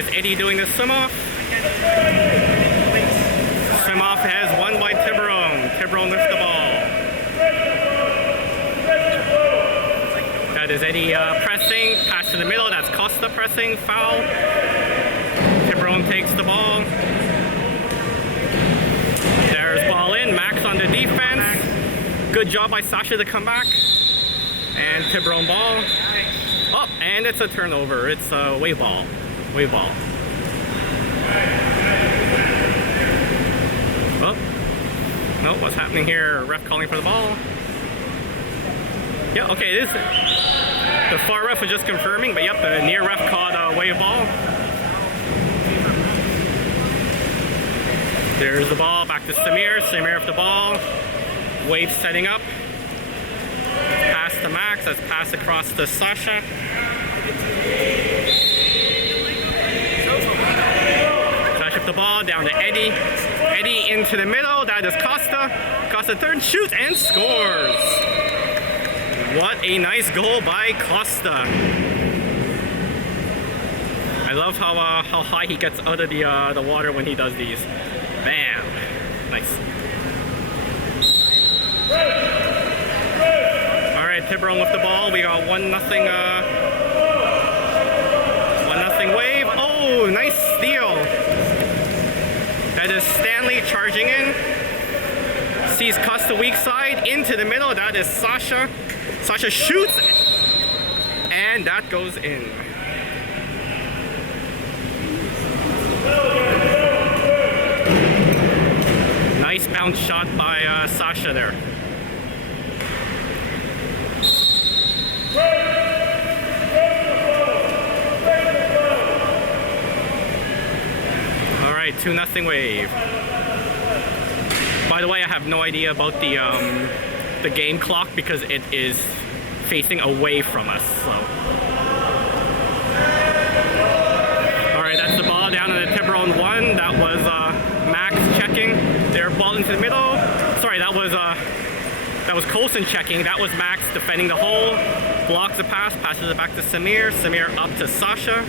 is Eddie doing the swim-off. Swim-off has won by Tiburon. Tiburon lifts the ball. That is Eddie pressing. Pass to the middle. That's Costa pressing. Foul. Tiburon takes the ball. There's ball in. Max on the defense. Good job by Sasha to come back. And Tiburon ball. Oh, and it's a turnover. It's a wave ball. Wave ball. Oh. No, what's happening here? Ref calling for the ball. Yeah, okay, it is. The far ref was just confirming, but yep, the near ref called a wave ball. There's the ball, back to Samir. Samir with the ball. Wave setting up. Pass to Max, that's pass across to Sasha. Sasha with the ball, down to Eddie. Eddie into the middle, that is Costa. Costa third, shoots and scores. What a nice goal by Costa. I love how high he gets out of the water when he does these. Bam. Nice. Alright, Tiburon with the ball. We got 1-0 wave. Oh, nice steal. That is Stanley charging in. Sees Costa weak side into the middle. That is Sasha. Sasha shoots. And that goes in. Nice bounce shot by Sasha there. Alright, 2-0 wave. By the way, I have no idea about the game clock because it is facing away from us. So. Alright, that's the ball down to the Tiburon 1. That was Max checking. Their ball into the middle. Sorry, that was Coulson checking. That was Max defending the hole. Blocks the pass, passes it back to Samir. Samir up to Sasha.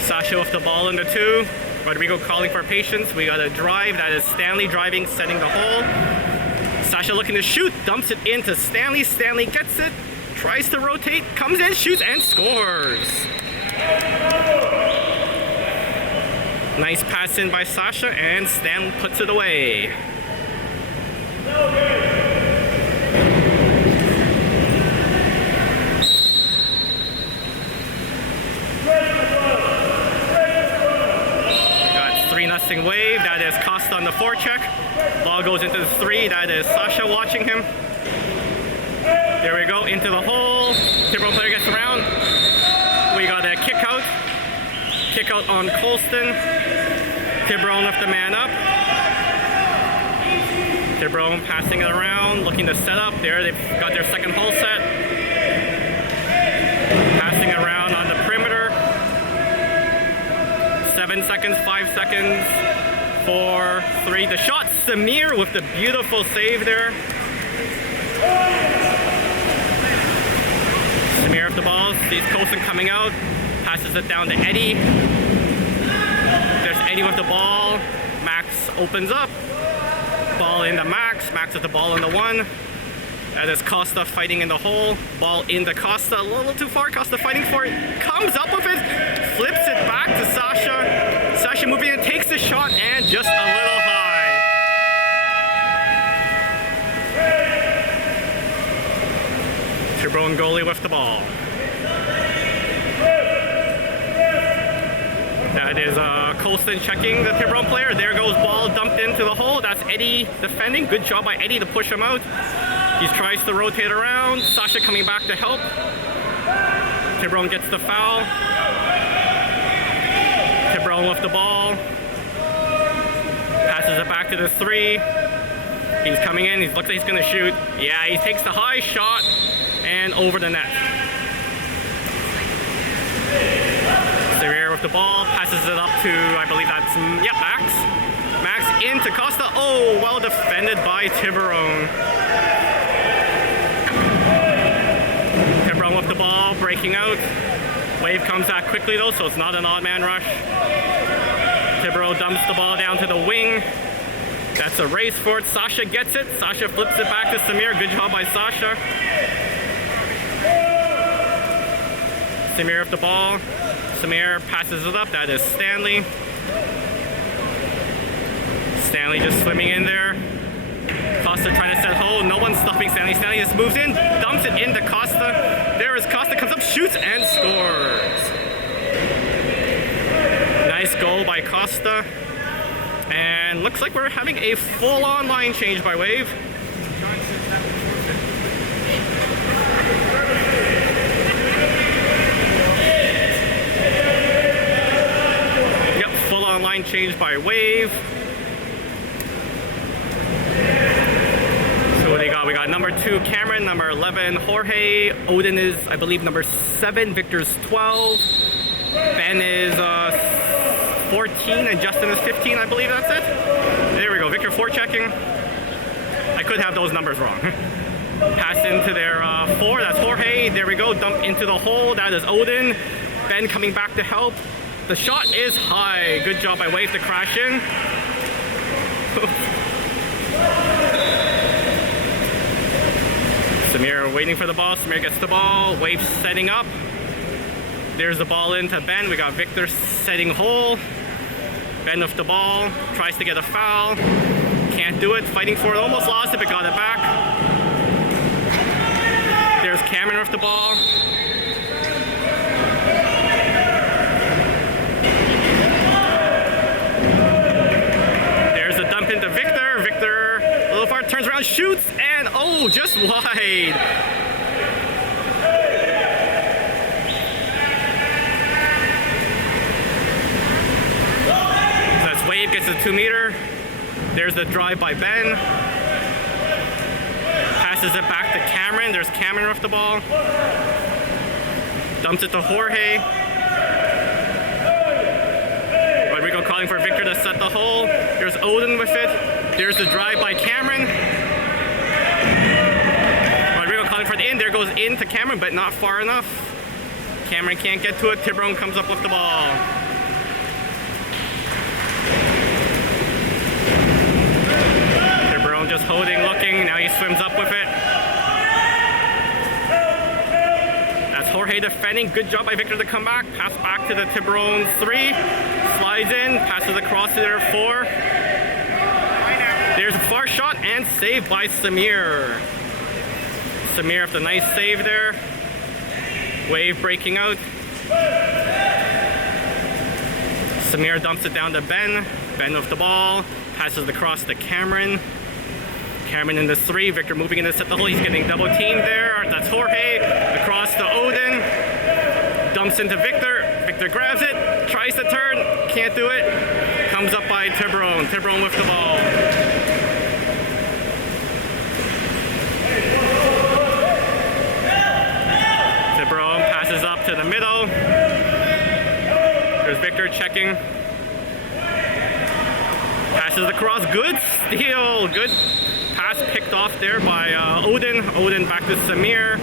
Sasha with the ball in the 2. Rodrigo calling for patience. We got a drive. That is Stanley driving, setting the hole. Sasha looking to shoot, dumps it into Stanley. Stanley gets it, tries to rotate, comes in, shoots, and scores. Nice pass in by Sasha, and Stanley puts it away. We got 3-0 wave. That is Costa on the forecheck. Ball goes into the 3. That is Sasha watching him. There we go, into the hole. Tiburon player gets around. We got a kick out. Kick out on Colston. Tiburon left the man up. Tiburon passing it around, looking to set up. There, they've got their second hole set. Passing it around on the perimeter. 7 seconds, 5 seconds, 4, 3. The shot, Samir with the beautiful save there. Samir with the ball, sees Colson coming out. Passes it down to Eddie. There's Eddie with the ball. Max opens up. Ball into Max. Max with the ball in the 1. That is Costa fighting in the hole. Ball into Costa. A little too far. Costa fighting for it. Comes up with it. Flips it back to Sasha. Sasha moving in, takes the shot, and just a little high. Tiburon goalie with the ball. That is Colston checking the Tiburon player. There goes ball dumped into the hole. That's Eddie defending. Good job by Eddie to push him out. He tries to rotate around. Sasha coming back to help. Tiburon gets the foul. Tiburon with the ball. Passes it back to the 3. He's coming in. He looks like he's going to shoot. Yeah, he takes the high shot and over the net. Severe with the ball, passes it up to, I believe that's, Max. Max into Costa. Oh, well defended by Tiburon. Tiburon with the ball, breaking out. Wave comes back quickly though, so it's not an odd man rush. Tiburon dumps the ball down to the wing. That's a race for it. Sasha gets it. Sasha flips it back to Samir. Good job by Sasha. Samir with the ball. Samir passes it up. That is Stanley. Stanley just swimming in there. Costa trying to set hold. No one's stopping Stanley. Stanley just moves in, dumps it into Costa. There is Costa, comes up, shoots, and scores. Nice goal by Costa. And looks like we're having a full-on line change by Wave. Yep, full-on line change by Wave. So what do you got? We got number 2 Cameron, number 11 Jorge, Odin is I believe number 7, Victor's 12, Ben is 14, and Justin is 15, I believe that's it. There we go, Victor forechecking. I could have those numbers wrong. Pass into their 4, that's Jorge. There we go, dump into the hole, that is Odin. Ben coming back to help. The shot is high. Good job by Wave to crash in. Samir waiting for the ball. Samir gets the ball. Wave setting up. There's the ball into Ben. We got Victor setting hole. Ben with the ball. Tries to get a foul. Can't do it. Fighting for it. Almost lost it, but got it back. There's Cameron with the ball. There's a dump into Victor. Victor a little far, turns around, shoots, and oh, just wide. That's Wave, gets a 2-meter. There's the drive by Ben. Passes it back to Cameron. There's Cameron with the ball. Dumps it to Jorge. Rodrigo calling for Victor to set the hole. There's Odin with it. There's the drive by Cameron. Rodrigo calling for the in. There goes in to Cameron, but not far enough. Cameron can't get to it. Tiburon comes up with the ball. Tiburon just holding, looking. Now he swims up with it. That's Jorge defending. Good job by Victor to come back. Pass back to the Tiburon 3. Slides in. Passes across to their 4. There's a far shot and saved by Samir. Samir with a nice save there. Wave breaking out. Samir dumps it down to Ben. Ben with the ball. Passes across to Cameron. Cameron in the 3. Victor moving in to set the hole. He's getting double teamed there. That's Jorge. Across to Odin. Dumps into Victor. Victor grabs it. Tries to turn. Can't do it. Comes up by Tiburon. Tiburon with the ball. Tiburon passes up to the middle. There's Victor checking. Passes across. Good steal. Good pass picked off there by Odin. Odin back to Samir.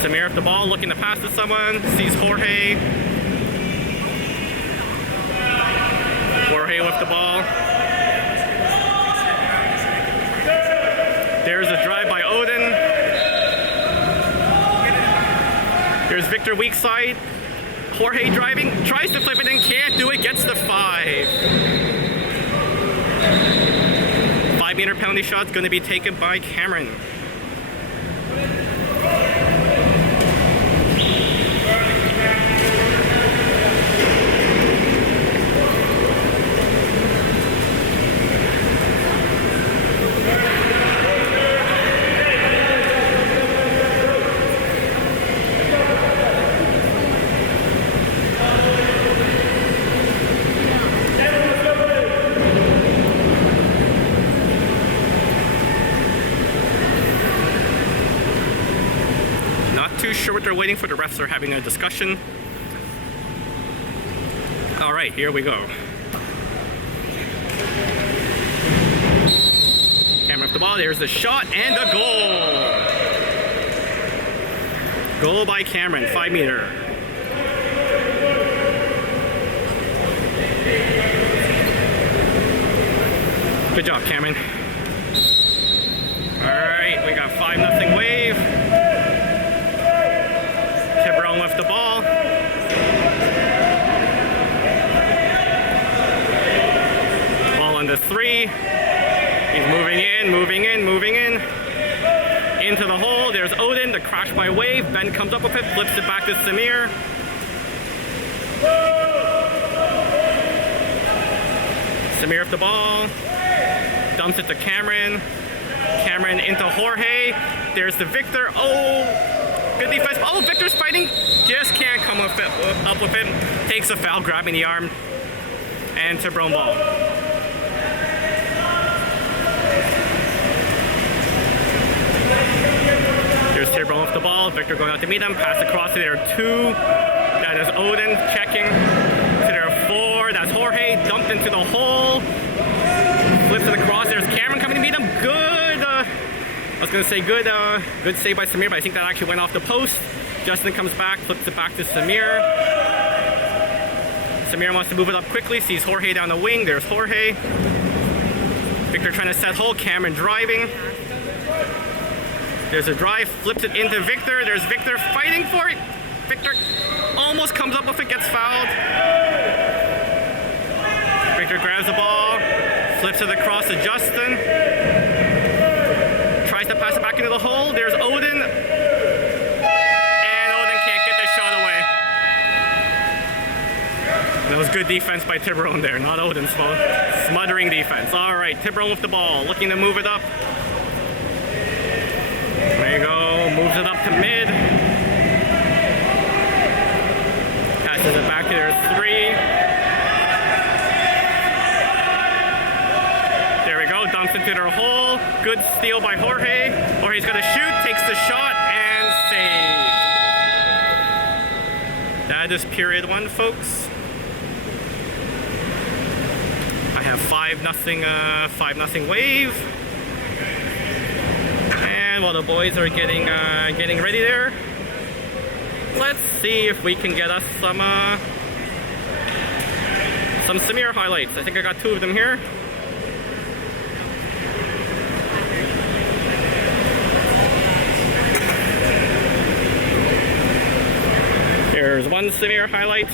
Samir with the ball, looking to pass to someone. Sees Jorge. Jorge with the ball. There's a drive by Odin. There's Victor weak side. Jorge driving, tries to flip it in, can't do it, gets the 5. 5-meter penalty shot's going to be taken by Cameron. Sure what they're waiting for. The refs are having a discussion. All right, here we go. Cameron with the ball. There's the shot and the goal. Goal by Cameron, 5 meter. Good job, Cameron. Alright, we got 5-0 Wave. Tiburon with the ball. Ball under 3. He's moving in, moving in, moving in. Into the hole. There's Odin, the crash by Wave. Ben comes up with it, flips it back to Samir. Samir with the ball. Dumps it to Cameron. Cameron into Jorge. There's the Victor. Oh, good defense. Oh, Victor's fighting. Just can't come up with it. Takes a foul, grabbing the arm. And Tiburon ball. There's Tiburon with the ball. Victor going out to meet him. Pass across to their 2. That is Odin checking. To their 4. That's Jorge. Dumped into the hole. Flips it across. There's Cameron coming to meet him. Good. I was going to say good save by Samir, but I think that actually went off the post. Justin comes back, flips it back to Samir. Samir wants to move it up quickly. Sees Jorge down the wing. There's Jorge. Victor trying to set hole. Cameron driving. There's a drive. Flips it into Victor. There's Victor fighting for it. Victor almost comes up with it. Gets fouled. Victor grabs the ball. Flips it across to Justin. Tries to pass it back into the hole. There's Odin. And Odin can't get the shot away. That was good defense by Tiburon there, not Odin's fault. Smothering defense. Alright, Tiburon with the ball. Looking to move it up. There you go. Moves it up to mid. Passes it back to their 3. Dumps into their hole. Good steal by Jorge. Jorge's going to shoot, takes the shot, and save. That is period 1, folks. I have 5-0 Wave. And while the boys are getting ready there, let's see if we can get us some Samir highlights. I think I got 2 of them here. There's one Samir highlight.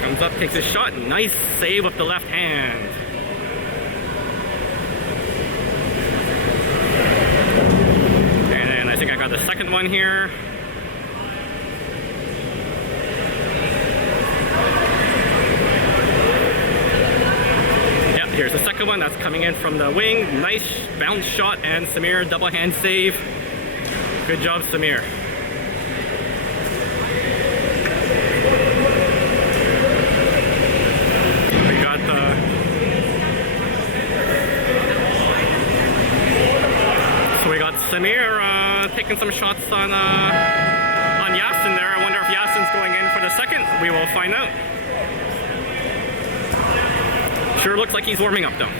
Comes up, takes a shot. Nice save with the left hand. And then I think I got the second one here. Yep, here's the second one. That's coming in from the wing. Nice bounce shot and Samir double hand save. Good job, Samir. Samir taking some shots on Yasin there. I wonder if Yasin's going in for the second. We will find out. Sure looks like he's warming up though.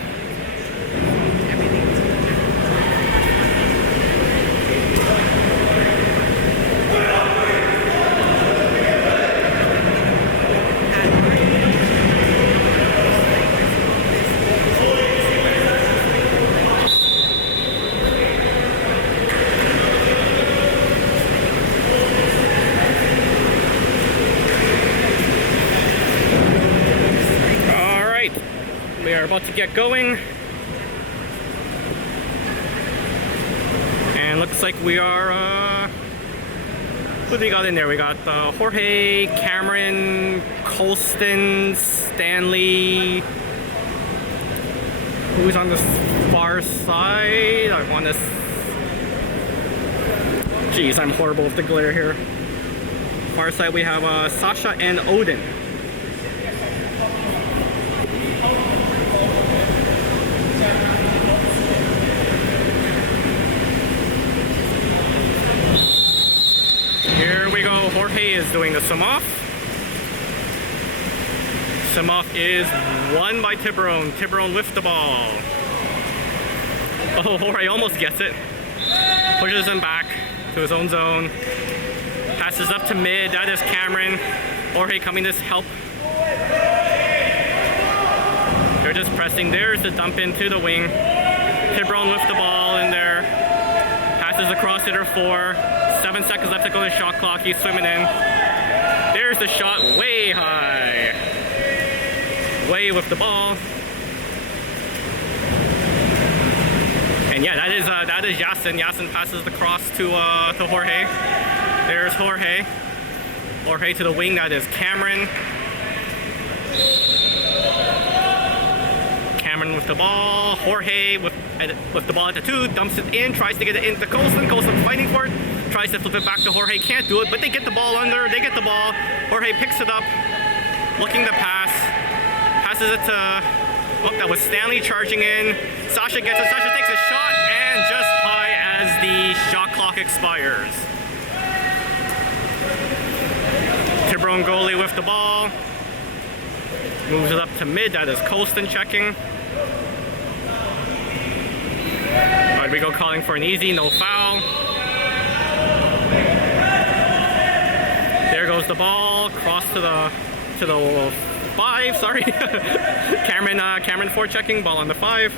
About to get going, and looks like we are who do we got in there? We got Jorge, Cameron, Colston, Stanley. Who's on the far side? I want to jeez, I'm horrible with the glare here. Far side we have Sasha and Odin. Here we go. Jorge is doing the sum-off. Sum-off is won by Tiburon. Tiburon lifts the ball. Oh, Jorge almost gets it. Pushes him back. to his own zone. Passes up to mid. That is Cameron. Jorge coming to help. They're just pressing. There's the dump into the wing. Tiburon with the ball in there. Passes across to their 4. 7 seconds left to go to the shot clock. He's swimming in. There's the shot way high. Way with the ball. And yeah, that is Yasin. Yasin passes the cross to Jorge. There's Jorge. Jorge to the wing. That is Cameron. Cameron with the ball. Jorge with the ball at the 2. Dumps it in. Tries to get it into Colston. Colston fighting for it. Tries to flip it back to Jorge. Can't do it, but they get the ball under. They get the ball. Jorge picks it up. Looking to pass. Passes it to... Oh, that was Stanley charging in. Sasha gets it. Sasha takes a shot, and just high as the shot clock expires. Tiburon goalie with the ball. Moves it up to mid. That is Colston checking. Rodrigo calling for an easy, no foul. There goes the ball. Cross to the 5, sorry. Cameron forechecking, ball on the 5.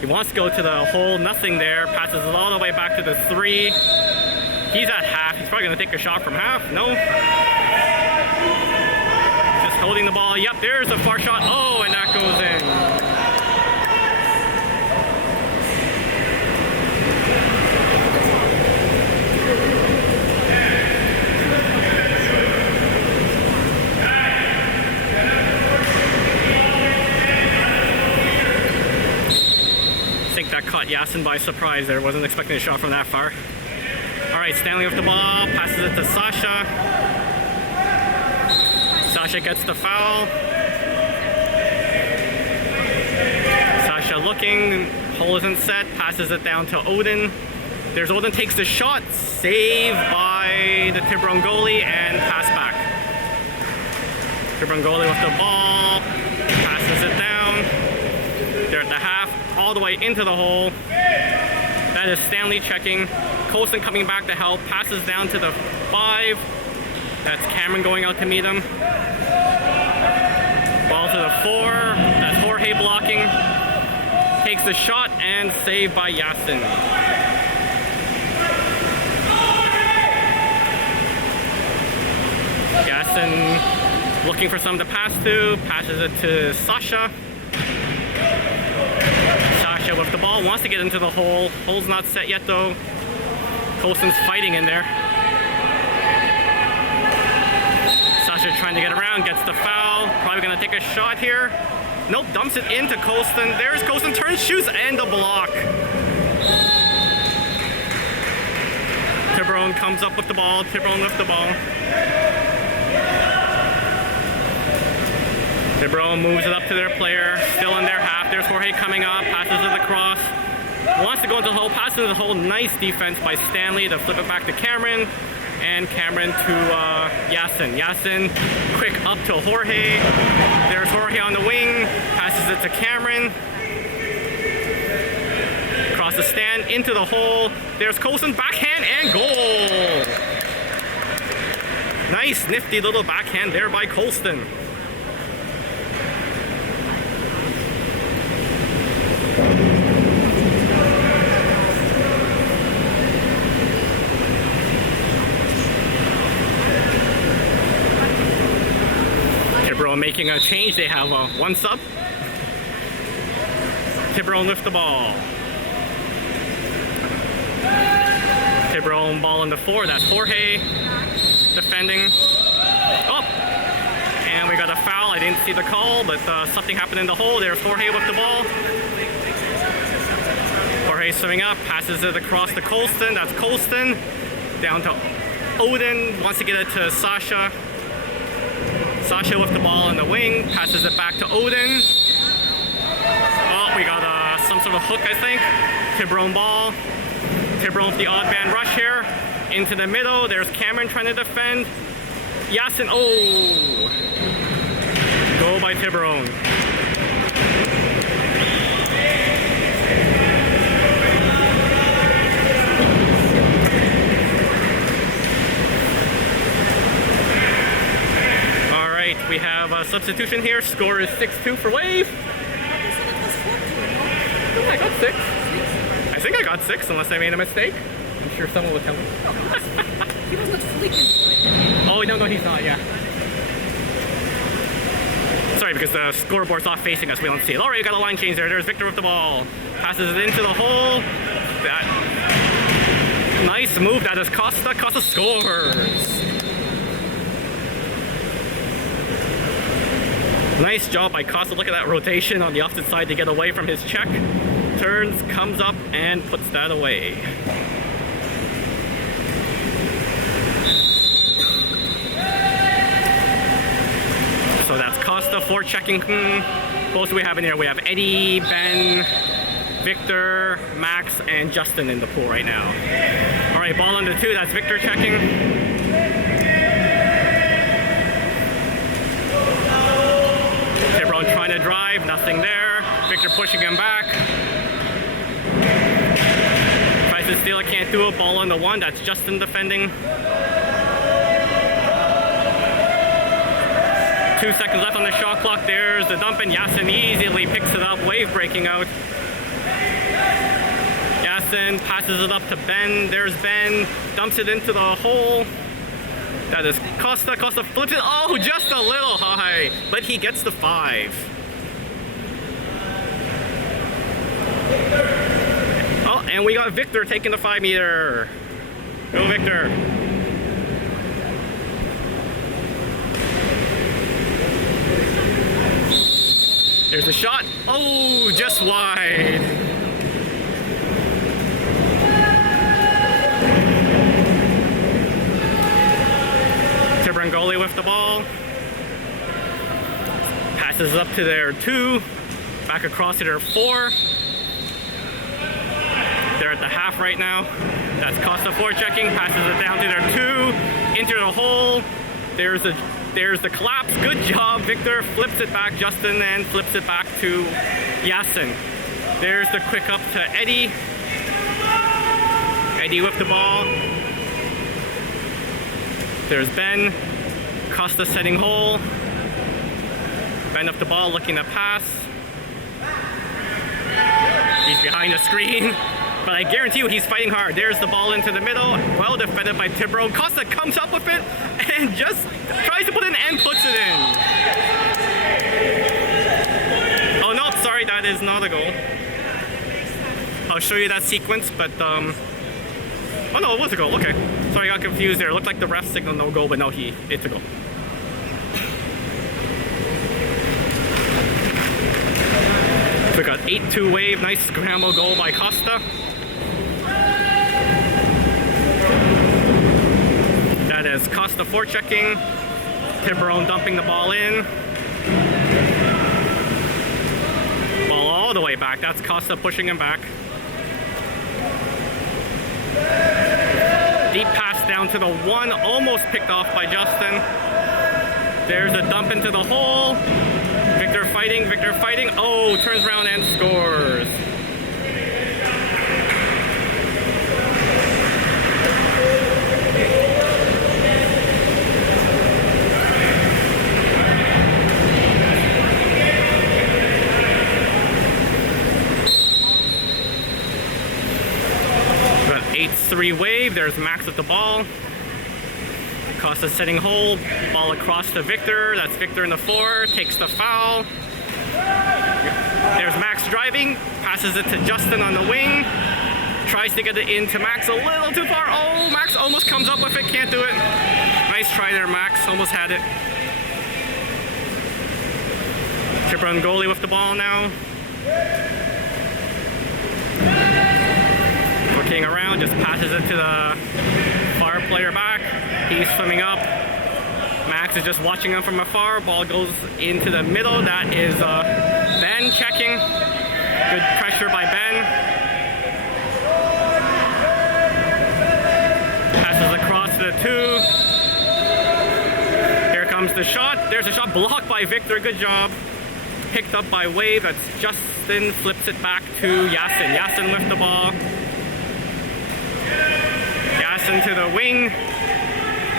He wants to go to the hole, nothing there. Passes it all the way back to the 3. He's at half. He's probably gonna take a shot from half. No. Just holding the ball. Yep, there's a far shot. Oh, and that goes in. That caught Yasin by surprise there. Wasn't expecting a shot from that far. Alright, Stanley with the ball. Passes it to Sasha. Sasha gets the foul. Sasha looking. Hole isn't set. Passes it down to Odin. There's Odin. Takes the shot. Saved by the Tiburon goalie and pass back. Tiburon goalie with the ball. Passes it down. They're at the half. All the way into the hole. That is Stanley checking. Colston coming back to help. Passes down to the 5. That's Cameron going out to meet him. Ball to the 4. That's Jorge blocking. Takes the shot and saved by Yasin. Yasin looking for someone to pass to. Passes it to Sasha. Sasha with the ball, wants to get into the hole. Hole's not set yet though. Colston's fighting in there. Sasha trying to get around, gets the foul. Probably gonna take a shot here. Nope, dumps it into Colston. There's Colston, turns, shoots, and the block. Tiburon comes up with the ball. Tiburon with the ball. Tiburon moves it up to their player, still in their half. There's Jorge coming up, passes it across. Wants to go into the hole, passes into the hole. Nice defense by Stanley to flip it back to Cameron. And Cameron to Yasin. Yasin, quick up to Jorge. There's Jorge on the wing, passes it to Cameron. Across the stand, into the hole. There's Colston, backhand and goal. Nice, nifty little backhand there by Colston. Tiburon making a change. They have one sub. Tiburon lift the ball. Tiburon ball in the 4. That's Jorge defending. Oh! And we got a foul. I didn't see the call, but something happened in the hole. There's Jorge with the ball. Jorge swimming up, passes it across to Colston. That's Colston. Down to Odin. Wants to get it to Sasha. Sasha with the ball in the wing. Passes it back to Odin. Oh, we got some sort of hook, I think. Tiburon ball. Tiburon with the odd man rush here. Into the middle. There's Cameron trying to defend. Yasin. Oh! Goal by Tiburon. substitution here. Score is 6-2 for Wave. Oh, I got 6. I think I got 6 unless I made a mistake. I'm sure someone will tell me. He was not flicking. Oh, no, he's not, yeah. Sorry, because the scoreboard's not facing us, we don't see it. Alright, we got a line change there. There's Victor with the ball. Passes it into the hole. That nice move. That is Costa. Costa scores. Nice job by Costa. Look at that rotation on the opposite side to get away from his check. Turns, comes up, and puts that away. So that's Costa for checking. Who else do we have in here? We have Eddie, Ben, Victor, Max, and Justin in the pool right now. All right, ball under 2. That's Victor checking. Tiburon trying to drive, nothing there. Victor pushing him back. Tries to steal it, can't do it. Ball on the 1. That's Justin defending. 2 seconds left on the shot clock. There's the dump, and Yasin easily picks it up. Wave breaking out. Yasin passes it up to Ben. There's Ben. Dumps it into the hole. That is Costa. Costa flips it. Oh, just a little high. But he gets the 5. Oh, and we got Victor taking the 5-meter. Go, Victor. There's the shot. Oh, just wide. Tiburon goalie with the ball. Passes up to their 2. Back across to their 4. They're at the half right now. That's Costa forechecking. Passes it down to their 2. Into the hole. There's the collapse. Good job, Victor. Flips it back, Justin, and flips it back to Yasin. There's the quick up to Eddie. Eddie with the ball. There's Ben. Costa setting hole. Ben up the ball, looking to pass. He's behind the screen. But I guarantee you he's fighting hard. There's the ball into the middle. Well defended by Tiburon. Costa comes up with it and just tries to put it in and puts it in. Oh no, sorry, that is not a goal. I'll show you that sequence, but oh no, it was a goal, okay. Sorry, I got confused there. It looked like the ref signaled no goal, but no, it's a goal. We got 8-2 Wave, nice scramble goal by Costa. That is Costa forechecking. Tiburon dumping the ball in. Ball all the way back. That's Costa pushing him back. Deep pass down to the 1, almost picked off by Justin. There's a dump into the hole. Victor fighting. Oh, turns around and scores. Got 8-3 Wave. There's Max with the ball. Costa setting hole, ball across to Victor. That's Victor in the 4, takes the foul. There's Max driving, passes it to Justin on the wing. Tries to get it into Max a little too far. Oh, Max almost comes up with it, can't do it. Nice try there, Max, almost had it. Tiburon goalie with the ball now. Working around, just passes it to the far player back. He's swimming up. Max is just watching him from afar. Ball goes into the middle. That is Ben checking. Good pressure by Ben. Passes across to the 2. Here comes the shot. There's a shot blocked by Victor. Good job. Picked up by Wave. That's Justin. Flips it back to Yasin. Yasin with the ball. Yasin to the wing.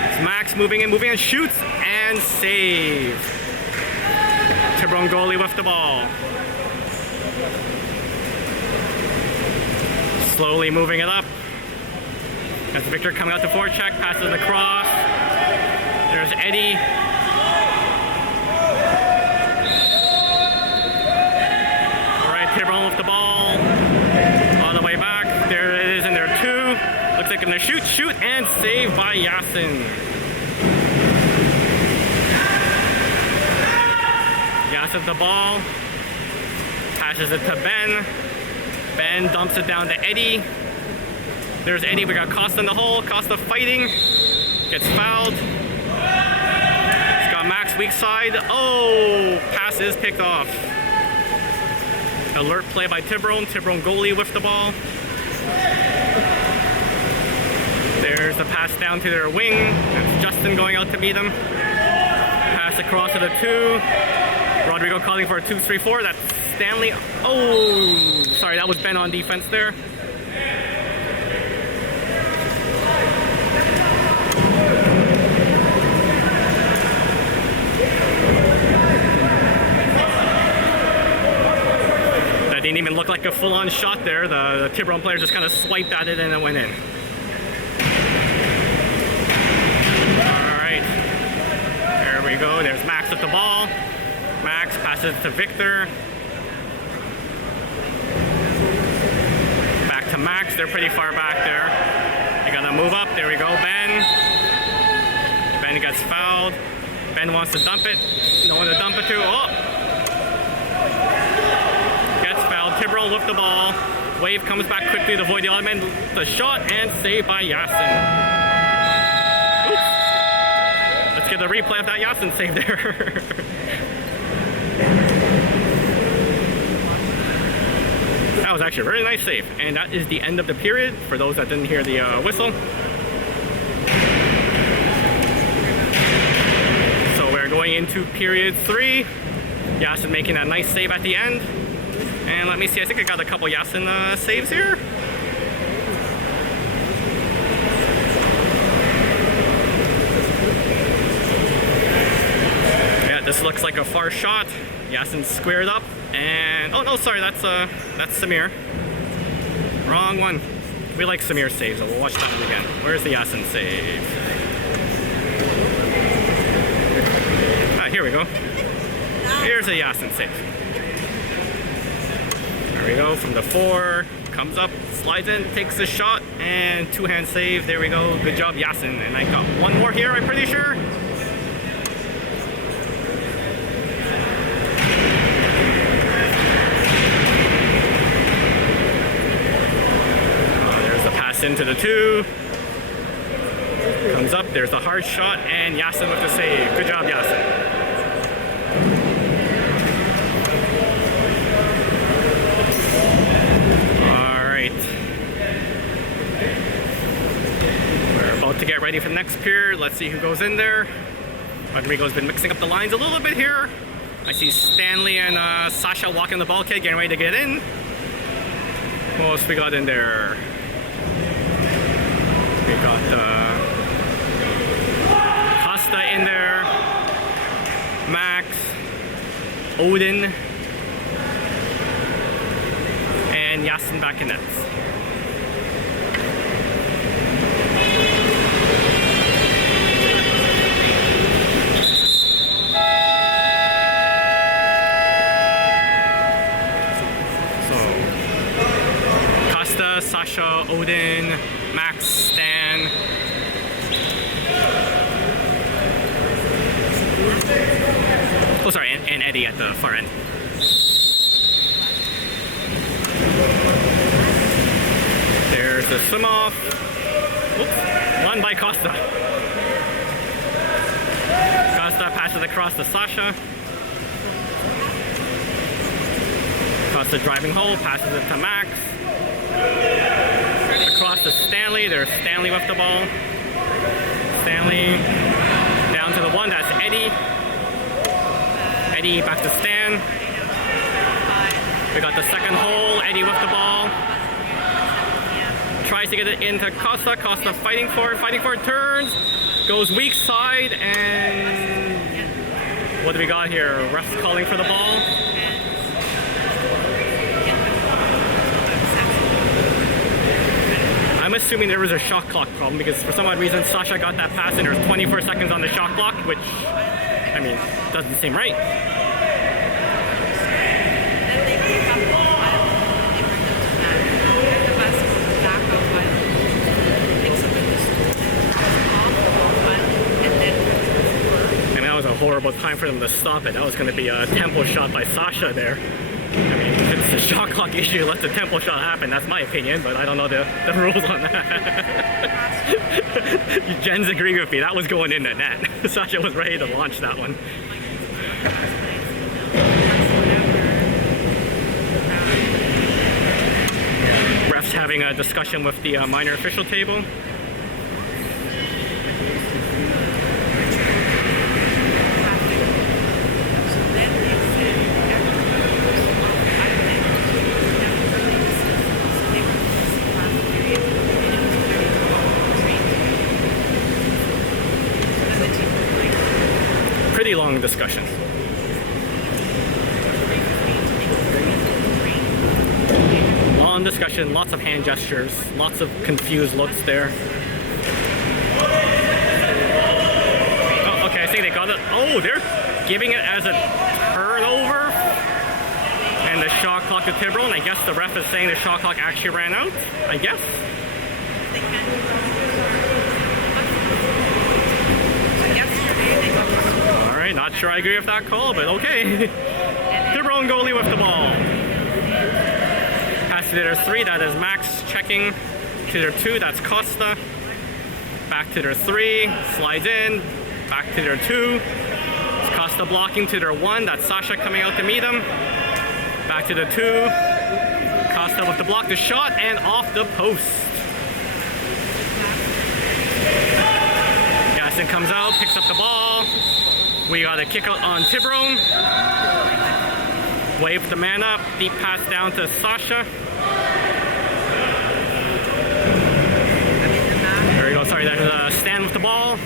It's Max moving in, shoots, and save. Tiburon goalie with the ball. Slowly moving it up. That's Victor coming out to forecheck, passes it across. There's Eddie. Alright, Tiburon with the ball. All the way back. There it is in there too. Looks like gonna shoot, and save by Yasin. Yasin the ball. Passes it to Ben. Ben dumps it down to Eddie. There's Eddie. We got Costa in the hole. Costa fighting. Gets fouled. He's got Max weak side. Oh, pass is picked off. Alert play by Tiburon. Tiburon goalie with the ball. There's the pass down to their wing. That's Justin going out to meet them. Pass across to the 2. Rodrigo calling for a 2-3-4. That's Stanley. Oh, sorry, that was Ben on defense there. That didn't even look like a full-on shot there. The Tiburon player just kind of swiped at it and it went in. All right, there we go. There's Max with the ball. Max passes to Victor. Back to Max. They're pretty far back there. They gotta move up. There we go. Ben. Ben gets fouled. Ben wants to dump it. No one to dump it to. Oh! Gets fouled. Tiburon with the ball. Wave comes back quickly to avoid the element. The shot and saved by Yasin. Oops. Let's get the replay of that Yasin save there. That was actually a very nice save. And that is the end of the period for those that didn't hear the whistle. So we're going into period 3. Yasin making that nice save at the end. And let me see, I think I got a couple Yasin saves here. Yeah, this looks like a far shot. Yasin squared up. And oh no, sorry, that's Samir. Wrong one. We like Samir saves, so we'll watch that one again. Where's the Yasin save? Ah, here we go. Here's a Yasin save. There we go, from the 4, comes up, slides in, takes the shot, and 2-hand save. There we go. Good job, Yasin. And I got one more here, I'm pretty sure. Into the 2, comes up, there's the hard shot, and Yasin with the save. Good job, Yasin. Alright. We're about to get ready for the next period. Let's see who goes in there. Rodrigo's been mixing up the lines a little bit here. I see Stanley and Sasha walking the bulkhead, getting ready to get in. What else we got in there? We got Costa in there, Max, Odin, and Yasin back in nets. So, Costa, Sasha, Odin, Max, Stan. Oh, sorry, and Eddie at the far end. There's the swim off. Oops, won by Costa. Costa passes across to Sasha. Costa driving hole, passes it to Max. Across to Stanley. There's Stanley with the ball. Stanley down to the 1. That's Eddie. Eddie back to Stan. We got the second hole. Eddie with the ball. Tries to get it into Costa. Costa fighting for it. Turns. Goes weak side and What do we got here? Refs calling for the ball. I'm assuming there was a shot clock problem because for some odd reason Sasha got that pass and there was 24 seconds on the shot clock, which, I mean, doesn't seem right. And that was a horrible time for them to stop it. That was going to be a tempo shot by Sasha there. I mean, if it's a shot clock issue, let the tempo shot happen. That's my opinion, but I don't know the rules on that. Jen's agreeing with me. That was going in the net. Sasha was ready to launch that one. Refs having a discussion with the minor official table. Pretty long discussion. Long discussion, lots of hand gestures, lots of confused looks there. Oh, okay, I think they got it. Oh, they're giving it as a turnover. And the shot clock to Tiburon. I guess the ref is saying the shot clock actually ran out, I guess. Alright, not sure I agree with that call, but okay. Tiburon goalie with the ball. Pass to their 3, that is Max checking. To their 2, that's Costa. Back to their 3, slides in. Back to their 2. It's Costa blocking to their 1, that's Sasha coming out to meet him. Back to the 2. Costa with the block, the shot, and off the post. Gaston comes out, picks up the ball. We got a kick out on Tiburon. Wave the man up, deep pass down to Sasha. There we go, sorry, there's a stand with the ball.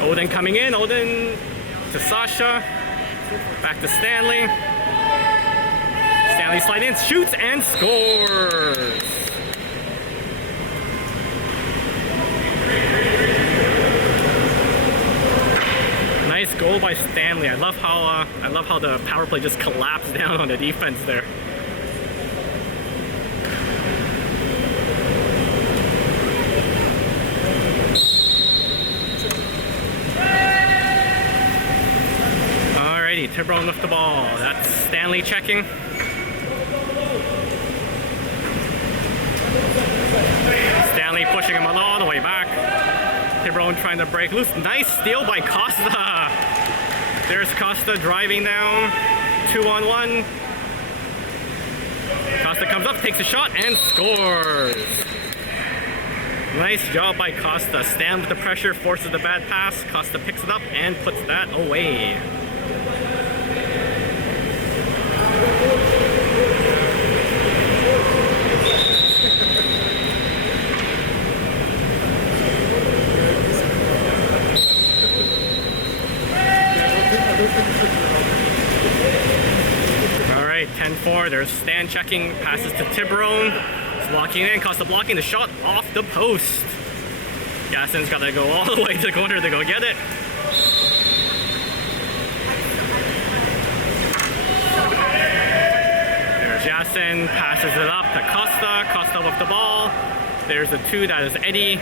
Odin coming in, Odin to Sasha. Back to Stanley. Stanley slides in, shoots, and scores. Nice goal by Stanley. I love how the power play just collapsed down on the defense there. Alrighty, Tiburon with the ball. That's Stanley checking. Stanley pushing him all the way back. Tiburon trying to break loose. Nice steal by Costa. There's Costa driving down. 2-on-1. Costa comes up, takes a shot, and scores. Nice job by Costa. Stand with the pressure, forces the bad pass. Costa picks it up and puts that away. Alright, 10-4. There's Stan checking, passes to Tiburon. He's walking in, Costa blocking the shot off the post. Gaston's got to go all the way to the corner to go get it. There's Gaston, passes it up to Costa. Costa with the ball. There's the 2, that is Eddie.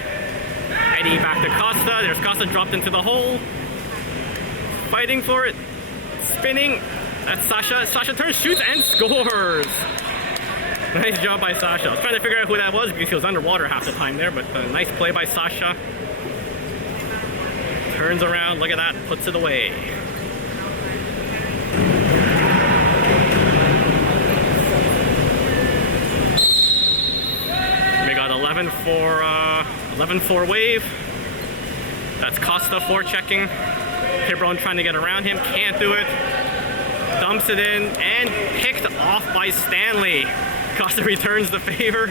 Eddie back to Costa. There's Costa dropped into the hole. Fighting for it. Spinning. That's Sasha. Sasha turns, shoots, and scores. Nice job by Sasha. I was trying to figure out who that was because he was underwater half the time there, but a nice play by Sasha. Turns around, look at that, puts it away. We got 11-4 wave. That's Costa forechecking. Tiburon trying to get around him, can't do it. Dumps it in and picked off by Stanley. Costa returns the favor,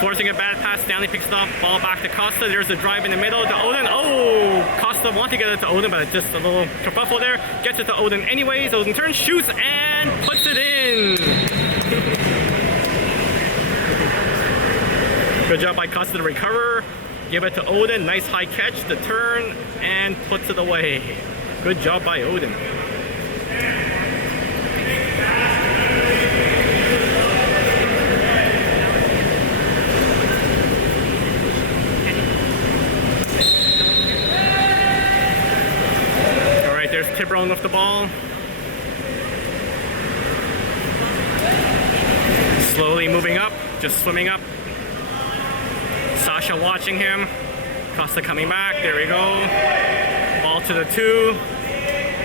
forcing a bad pass. Stanley picks it up, ball back to Costa. There's a drive in the middle to Odin. Oh, Costa Sasha want to get it to Odin, but just a little kerfuffle there. Gets it to Odin anyways. Odin turns, shoots, and puts it in. Good job by Costa to recover. Give it to Odin. Nice high catch, the turn, and puts it away. Good job by Odin. Alright, there's Tiburon with the ball. Slowly moving up, just swimming up. Sasha watching him. Costa coming back. There we go. Ball to the 2.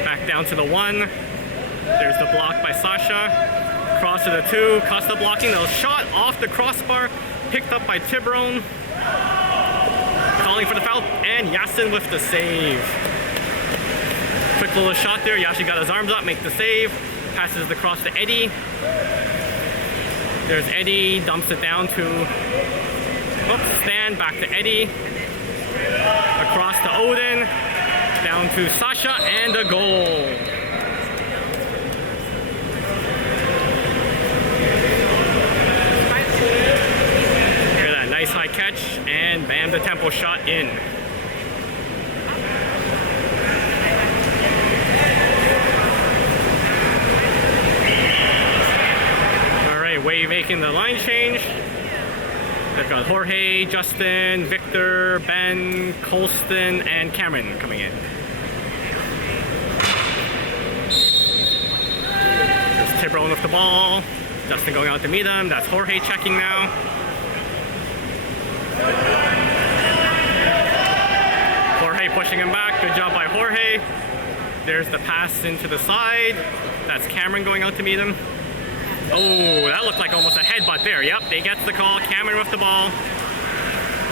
Back down to the 1. There's the block by Sasha. Cross to the 2. Costa blocking. The shot off the crossbar. Picked up by Tiburon. Calling for the foul. And Yasin with the save. Quick little shot there. Yasin got his arms up. Make the save. Passes the cross to Eddie. There's Eddie. Dumps it down to... Oops, stand back to Eddie. Across to Odin. Down to Sasha, and a goal. Look at that, nice high catch, and bam, the tempo shot in. Alright, Wave making the line change. They've got Jorge, Justin, Victor, Ben, Colston, and Cameron coming in. There's Tiburon with the ball. Justin going out to meet him. That's Jorge checking now. Jorge pushing him back. Good job by Jorge. There's the pass into the side. That's Cameron going out to meet him. Oh, that looked like almost a headbutt there. Yep, they get the call. Cameron with the ball.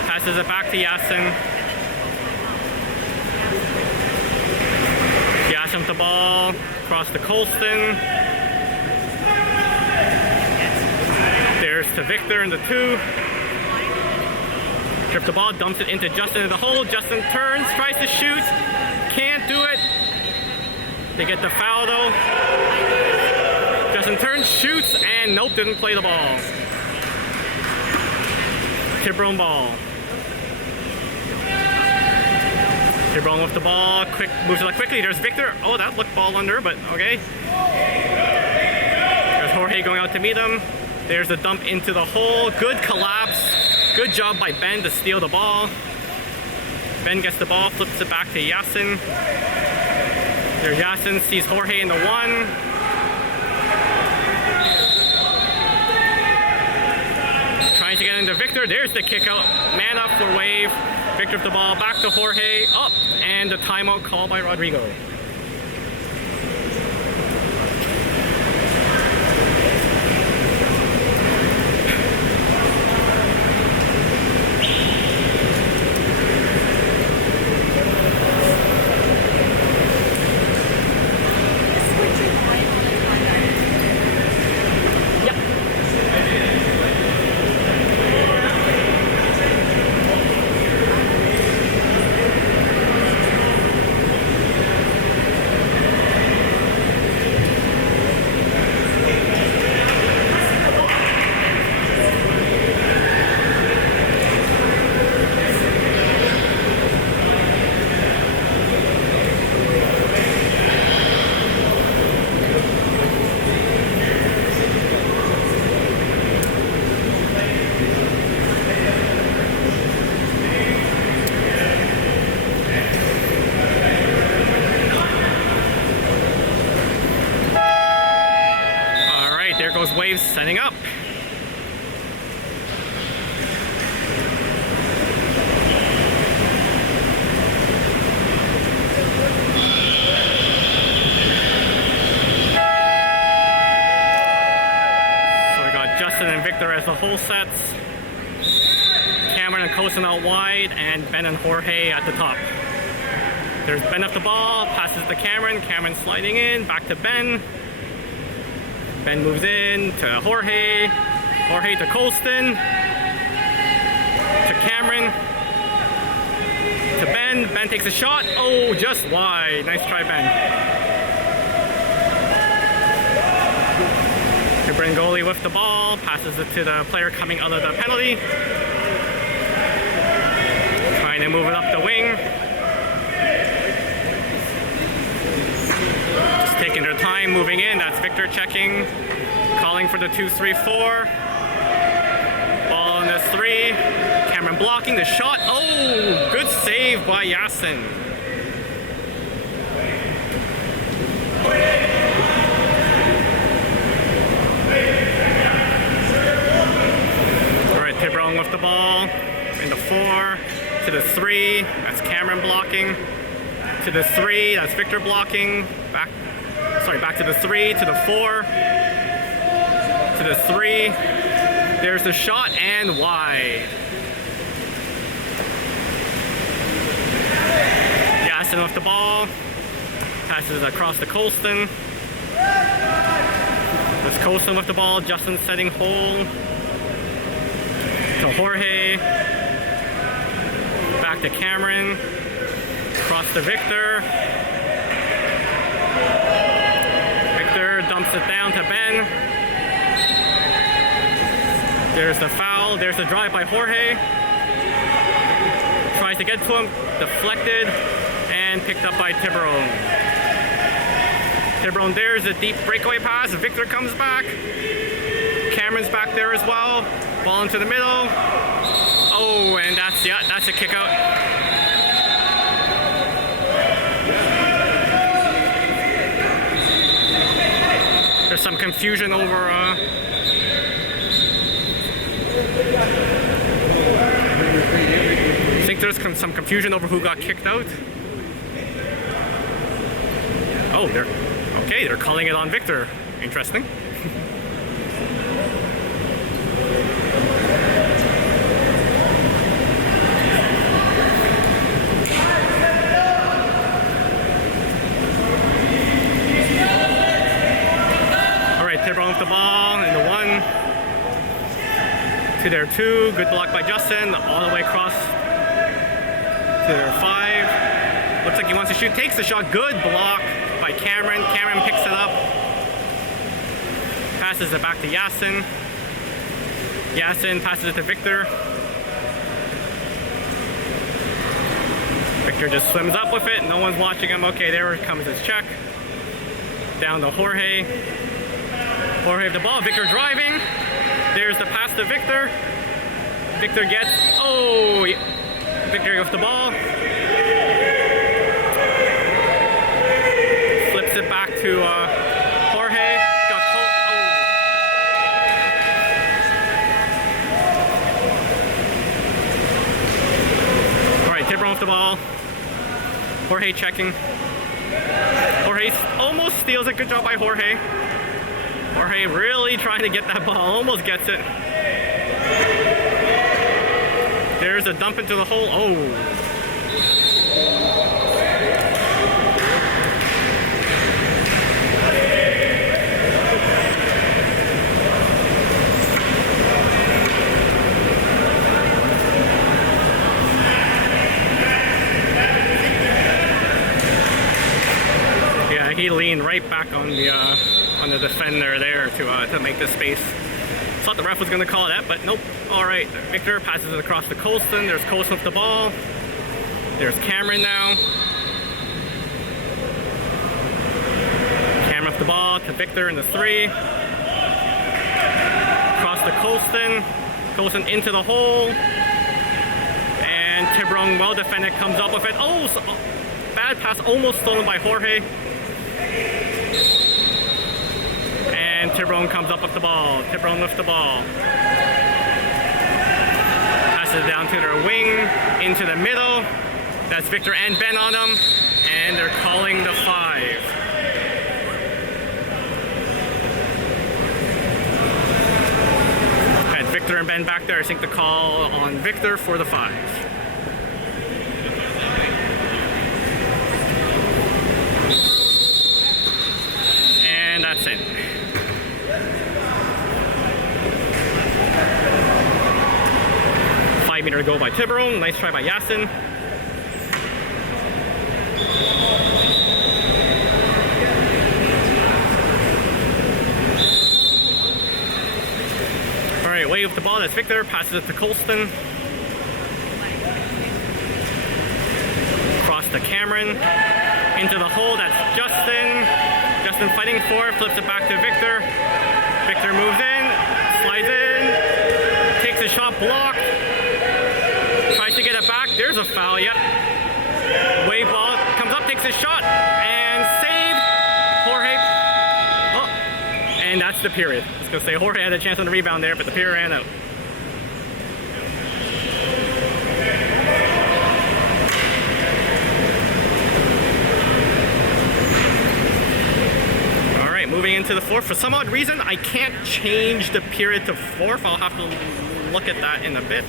Passes it back to Yasin. Yasin with the ball. Across to Colston. There's to Victor in the 2. Trips the ball, dumps it into Justin in the hole. Justin turns, tries to shoot. Can't do it. They get the foul though. Justin turns, shoots, and nope, didn't play the ball. Tiburon ball. Tiburon with the ball, quick, moves it quickly. There's Victor. Oh, that looked ball under, but okay. There's Jorge going out to meet him. There's the dump into the hole. Good collapse. Good job by Ben to steal the ball. Ben gets the ball, flips it back to Yasin. There's Yasin, sees Jorge in the 1. Trying to get into Victor. There's the kick out. Man up for Wave. Victor with the ball. Back to Jorge. Up. And the timeout call by Rodrigo. Waves setting up. So we got Justin and Victor as the whole sets. Cameron and Cosin out wide, and Ben and Jorge at the top. There's Ben up the ball, passes to Cameron. Cameron sliding in, back to Ben. Ben moves in to Jorge. Jorge to Colston. To Cameron. to Ben. Ben takes a shot. Oh, just wide. Nice try, Ben. Tiburon goalie with the ball. Passes it to the player coming out of the penalty. Trying to move it up the wing. Just taking their time moving in. That's Victor checking. Calling for the 2-3-4. Ball on the 3. Cameron blocking the shot. Oh, good save by Yasin. All right, Tiburon with the ball in the 4 to the 3. That's Cameron blocking. To the 3. That's Victor blocking. Back to the 3 to the 4 to the 3. There's the shot and wide. Yasin with the ball. Passes across to Colston. There's Colston with the ball. Justin setting hole. To Jorge. Back to Cameron. Across to Victor. Victor dumps it down to Ben. There's the foul. There's the drive by Jorge. Tries to get to him. Deflected. And picked up by Tiburon. Tiburon, there's a deep breakaway pass. Victor comes back. Cameron's back there as well. Ball into the middle. Oh, and that's a kick out. There's some confusion over I think there's some confusion over who got kicked out. Oh, they're calling it on Victor. Interesting. All right, Tiburon with the ball in the 1 to their 2. Good block by Justin, all the way across to their 5. Looks like he wants to shoot. Takes the shot. Good block by Cameron. Cameron picks it up. Passes it back to Yasin. Yasin passes it to Victor. Victor just swims up with it. No one's watching him. Okay, there comes his check. Down to Jorge. Jorge with the ball. Victor driving. There's the pass to Victor. Victor gets. Oh, Victor with the ball. Flips it back to Jorge. Got caught. Oh. All right, Tiburon with the ball. Jorge checking. Jorge almost steals it. Good job by Jorge. Jorge really trying to get that ball. Almost gets it. There's a dump into the hole. Oh. Yeah, he leaned right back on the defender there to make the space. Thought the ref was going to call that, but nope. All right, Victor passes it across to Colston. There's Colston with the ball. There's Cameron now. Cameron with the ball to Victor in the 3. Across to Colston. Colston into the hole. And Tiburon, well defended, comes up with it. Oh, bad pass, almost stolen by Jorge. And Tiburon comes up with the ball. Tiburon with the ball. Passes down to their wing, into the middle. That's Victor and Ben on them. And they're calling the 5. Had Victor and Ben back there. I think the call on Victor for the 5. And that's it. Meter to go by Tiburon. Nice try by Yasin. Alright, Wave with the ball, that's Victor, passes it to Colston. Across to Cameron. Into the hole, that's Justin. Justin fighting for it, flips it back to Victor. Victor moves in, slides in, takes a shot, blocked. Tries to get it back, there's a foul, yep. Wave ball, comes up, takes a shot, and saved. Jorge. Oh, and that's the period. I was gonna say Jorge had a chance on the rebound there, but the period ran out. Moving into the fourth. For some odd reason, I can't change the period to fourth. I'll have to look at that in a bit.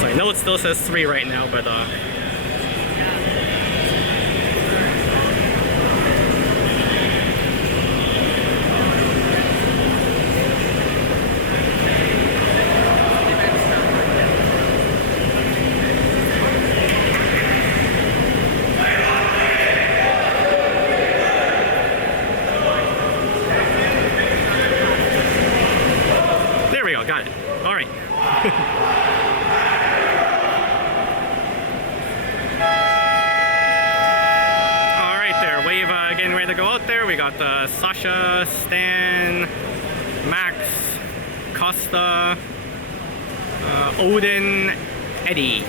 So I know it still says 3 right now, but got it. All right. All right there. Wave getting ready to go out there. We got Sasha, Stan, Max, Costa, Odin, Eddie.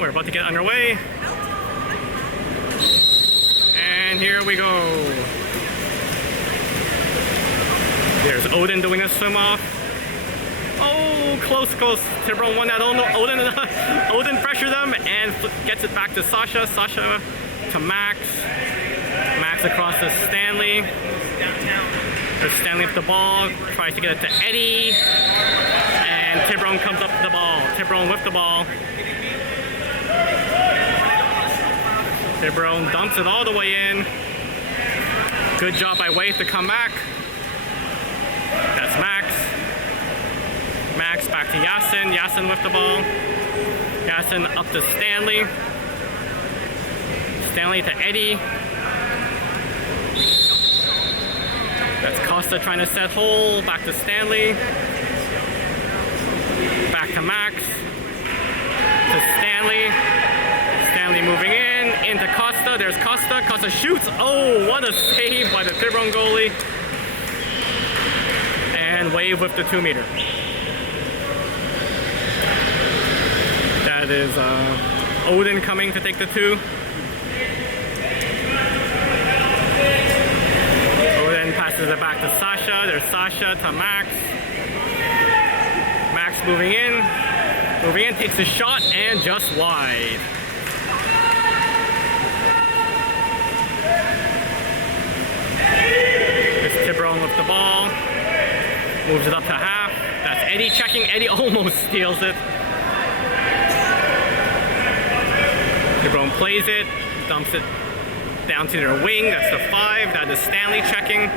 We're about to get underway. And here we go. There's Odin doing a swim off. Oh, close. Tiburon won that. Odin pressured them and gets it back to Sasha. Sasha to Max. Max across to Stanley. There's Stanley with the ball. Tries to get it to Eddie. And Tiburon comes up with the ball. Tiburon with the ball. Tiburon dumps it all the way in. Good job by Wave to come back. That's Max. Max back to Yasin. Yasin with the ball. Yasin up to Stanley. Stanley to Eddie. That's Costa trying to set hole. Back to Stanley. Back to Max. To Stanley. Stanley moving in. Into Costa. There's Costa. Costa shoots. Oh, what a save by the Tiburon goalie. And Wave with the 2-meter. That is Odin coming to take the 2. Odin passes it back to Sasha. There's Sasha to Max. Max moving in. Moving in, takes a shot and just wide. There's Tiburon with the ball. Moves it up to half. That's Eddie checking. Eddie almost steals it. Tiburon plays it. Dumps it down to their wing. That's the 5. That is Stanley checking.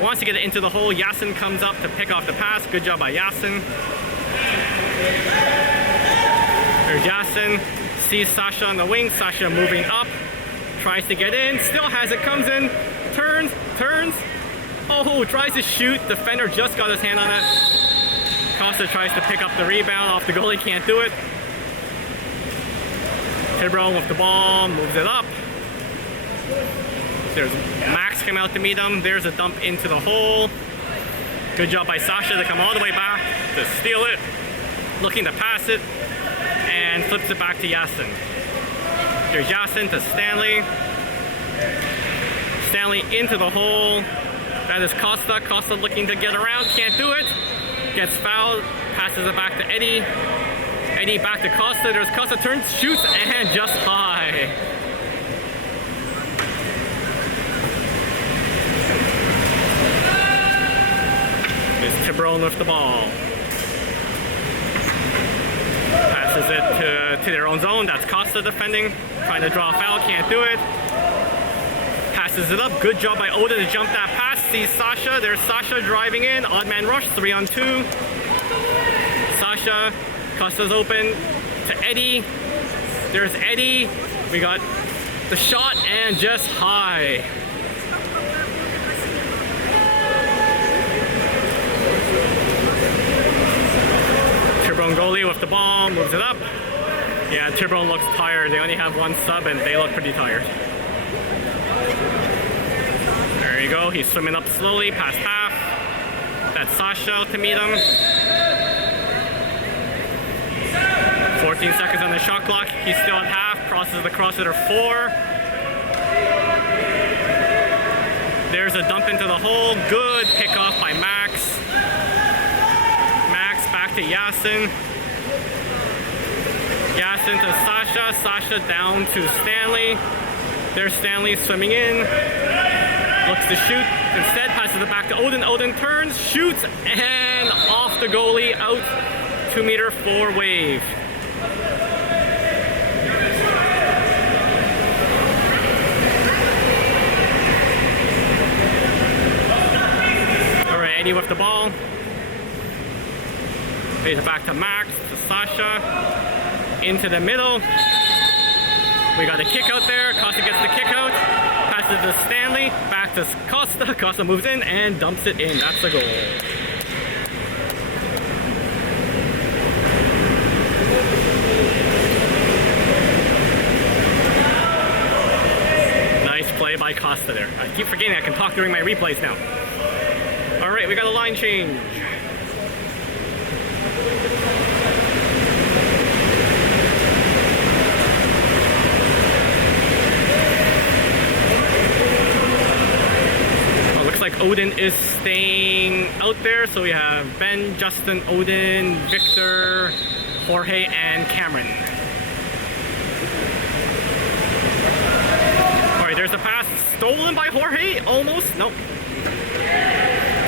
Wants to get it into the hole. Yasin comes up to pick off the pass. Good job by Yasin. There's Yasin. sees Sasha on the wing. Sasha moving up, tries to get in, still has it, comes in, turns. Oh, tries to shoot. Defender just got his hand on it. Costa tries to pick up the rebound off the goalie, can't do it. Tiburon with the ball, moves it up. There's Max came out to meet him. There's a dump into the hole. Good job by Sasha to come all the way back to steal it. Looking to pass it and flips it back to Yasin. There's Yasin to Stanley. Stanley into the hole. That is Costa. Costa looking to get around, can't do it. Gets fouled, passes it back to Eddie. Eddie back to Costa. There's Costa, turns, shoots, and just high. There's Tiburon with the ball. Passes it to their own zone. That's Costa defending. Trying to draw a foul, can't do it. Passes it up. Good job by Oda to jump that pass. Sees Sasha. There's Sasha driving in. Odd man rush, 3-on-2. Sasha. Costa's open to Eddie. There's Eddie. We got the shot and just high. Tiburon goalie with the ball, moves it up. Yeah, Tiburon looks tired. They only have one sub and they look pretty tired. There you go. He's swimming up slowly past half. That's Sasha to meet him. 14 seconds on the shot clock. He's still at half. Crosses the crosser 4. There's a dump into the hole. Good pickoff by Max. Max back to Yasin. Yasin to Sasha. Sasha down to Stanley. There's Stanley swimming in. Looks to shoot. Instead passes it back to Odin. Odin turns, shoots, and off the goalie, out 2-meter 4 wave. Alright, Eddie with the ball. Plays it back to Max, to Sasha. Into the middle. We got a kick out there. Costa gets the kick out. Passes to Stanley. Back to Costa. Costa moves in and dumps it in. That's the goal. Nice play by Costa there. I keep forgetting I can talk during my replays now. Alright, we got a line change. Like Odin is staying out there, so we have Ben, Justin, Odin, Victor, Jorge, and Cameron. Alright, there's a pass stolen by Jorge, almost, nope.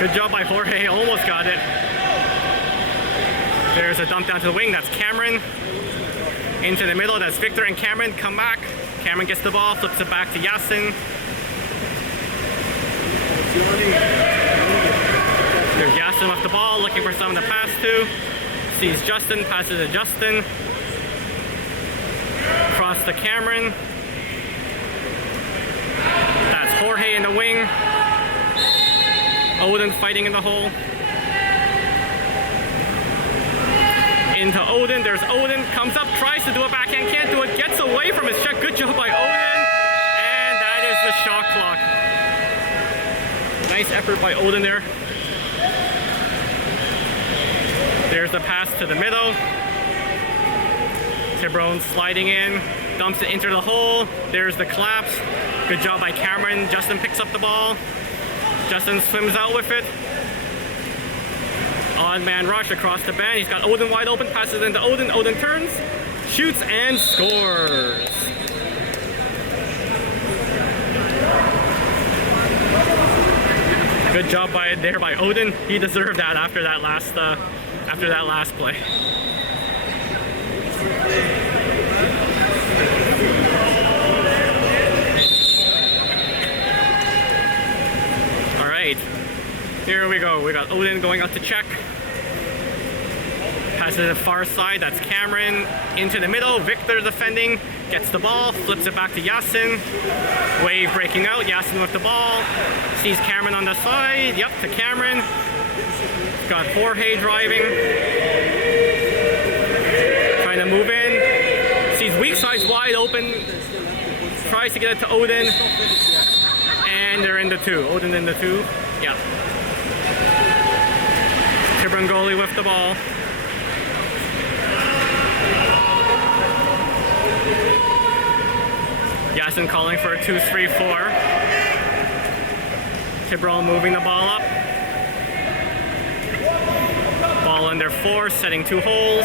Good job by Jorge, almost got it. There's a dump down to the wing, that's Cameron. Into the middle, that's Victor and Cameron, come back. Cameron gets the ball, flips it back to Yasin. There's Yasin off the ball, looking for someone to pass to. Sees Justin, passes to Justin. Across to Cameron. That's Jorge in the wing. Odin fighting in the hole. Into Odin, there's Odin, comes up, tries to do a backhand, can't do it, gets away from his check. Good job by Odin. And that is the shot clock. Nice effort by Odin there. There's the pass to the middle. Tiburon sliding in, dumps it into the hole. There's the collapse. Good job by Cameron. Justin picks up the ball. Justin swims out with it. Odd man rush across the band. He's got Odin wide open, passes into Odin. Odin turns, shoots, and scores. Good job there by Odin. He deserved that after that last play. All right, here we go. We got Odin going out to check. Passes to the far side, that's Cameron. Into the middle, Victor defending. Gets the ball, flips it back to Yasin. Wave breaking out, Yasin with the ball. Sees Cameron on the side, yep, to Cameron. Got Jorge driving. Trying to move in. Sees weak sides wide open. Tries to get it to Odin. And they're in the 2. Odin in the 2. Yep. Tiburon goalie with the ball. Yasin calling for a 2-3-4. Tiburon moving the ball up. Ball under 4, setting 2 holes.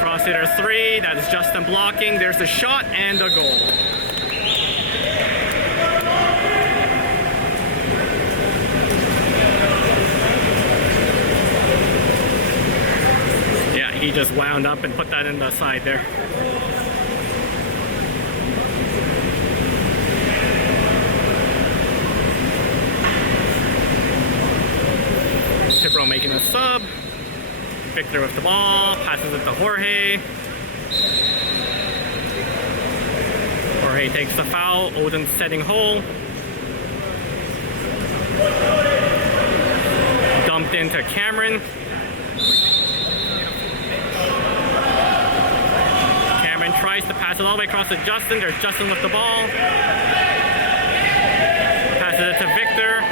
Cross hitter 3, that is Justin blocking. There's the shot and the goal. Yeah, he just wound up and put that in the side there. Tiburon making a sub. Victor with the ball, passes it to Jorge. Jorge takes the foul, Odin setting hole. Dumped into Cameron. Cameron tries to pass it all the way across to Justin. There's Justin with the ball. Passes it to Victor.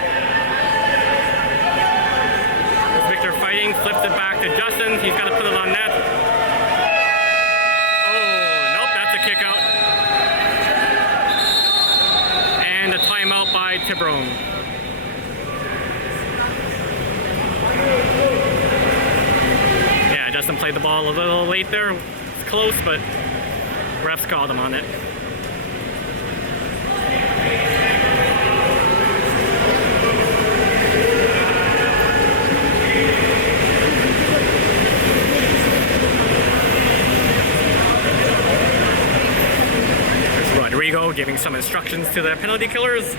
Fighting, flips it back to Justin. He's got to put it on net. Oh, nope, that's a kick out. And a timeout by Tiburon. Yeah, Justin played the ball a little late there. It's close, but refs called him on it. Rodrigo giving some instructions to the penalty killers.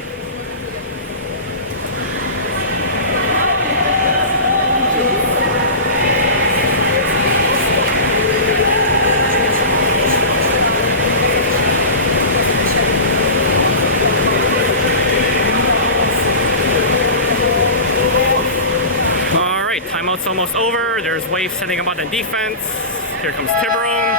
All right, timeout's almost over. There's Wave setting up on the defense. Here comes Tiburon.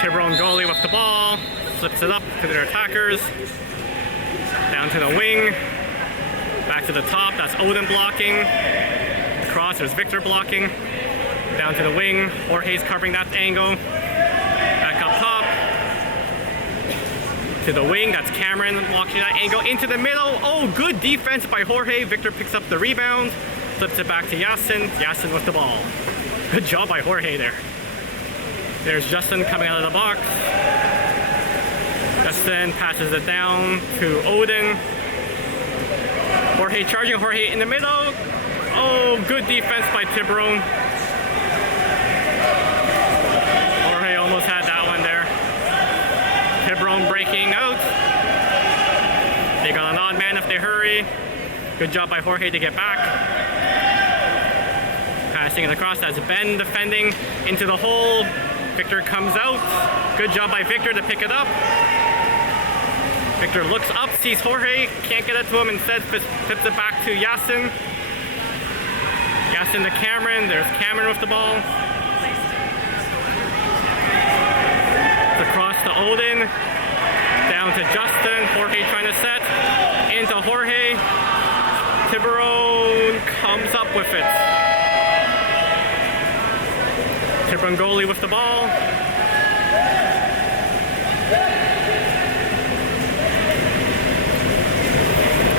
Tiburon goalie with the ball, flips it up to their attackers, down to the wing, back to the top, that's Odin blocking, across there's Victor blocking, down to the wing, Jorge's covering that angle, back up top, to the wing, that's Cameron blocking that angle, into the middle, oh good defense by Jorge, Victor picks up the rebound, flips it back to Yasin, Yasin with the ball. Good job by Jorge there. There's Justin coming out of the box. Justin passes it down to Odin. Jorge charging, Jorge in the middle. Oh, good defense by Tiburon. Jorge almost had that one there. Tiburon breaking out. They got an odd man if they hurry. Good job by Jorge to get back. Passing it across, that's Ben defending into the hole. Victor comes out. Good job by Victor to pick it up. Victor looks up, sees Jorge, can't get it to him, instead flips it back to Yasin. Yasin to Cameron. There's Cameron with the ball. It's across to Odin. Down to Justin. Jorge trying to set. Into Jorge. Tiburon comes up with it. Tiburon goalie with the ball.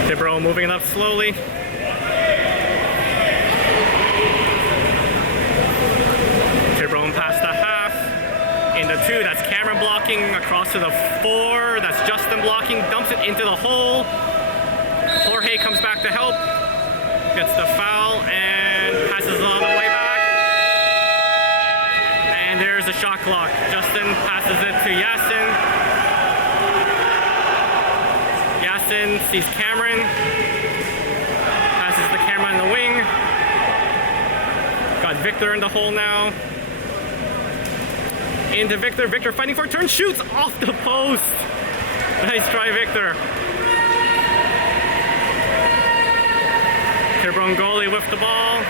Tiburon moving it up slowly. Tiburon past the half. Into 2, that's Cameron blocking. Across to the 4, that's Justin blocking. Dumps it into the hole. Jorge comes back to help. Gets the foul and passes shot clock. Justin passes it to Yasin. Yasin sees Cameron. Passes the camera in the wing. Got Victor in the hole now. Into Victor. Victor fighting for a turn. Shoots off the post. Nice try, Victor. Tiburon goalie with the ball.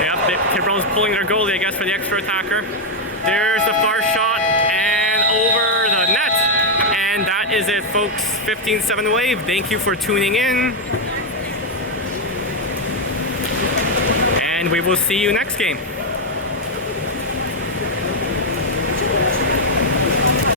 Yep, Tiburon's pulling their goalie, I guess, for the extra attacker. There's the far shot and over the net. And that is it, folks. 15-7 Wave. Thank you for tuning in. And we will see you next game.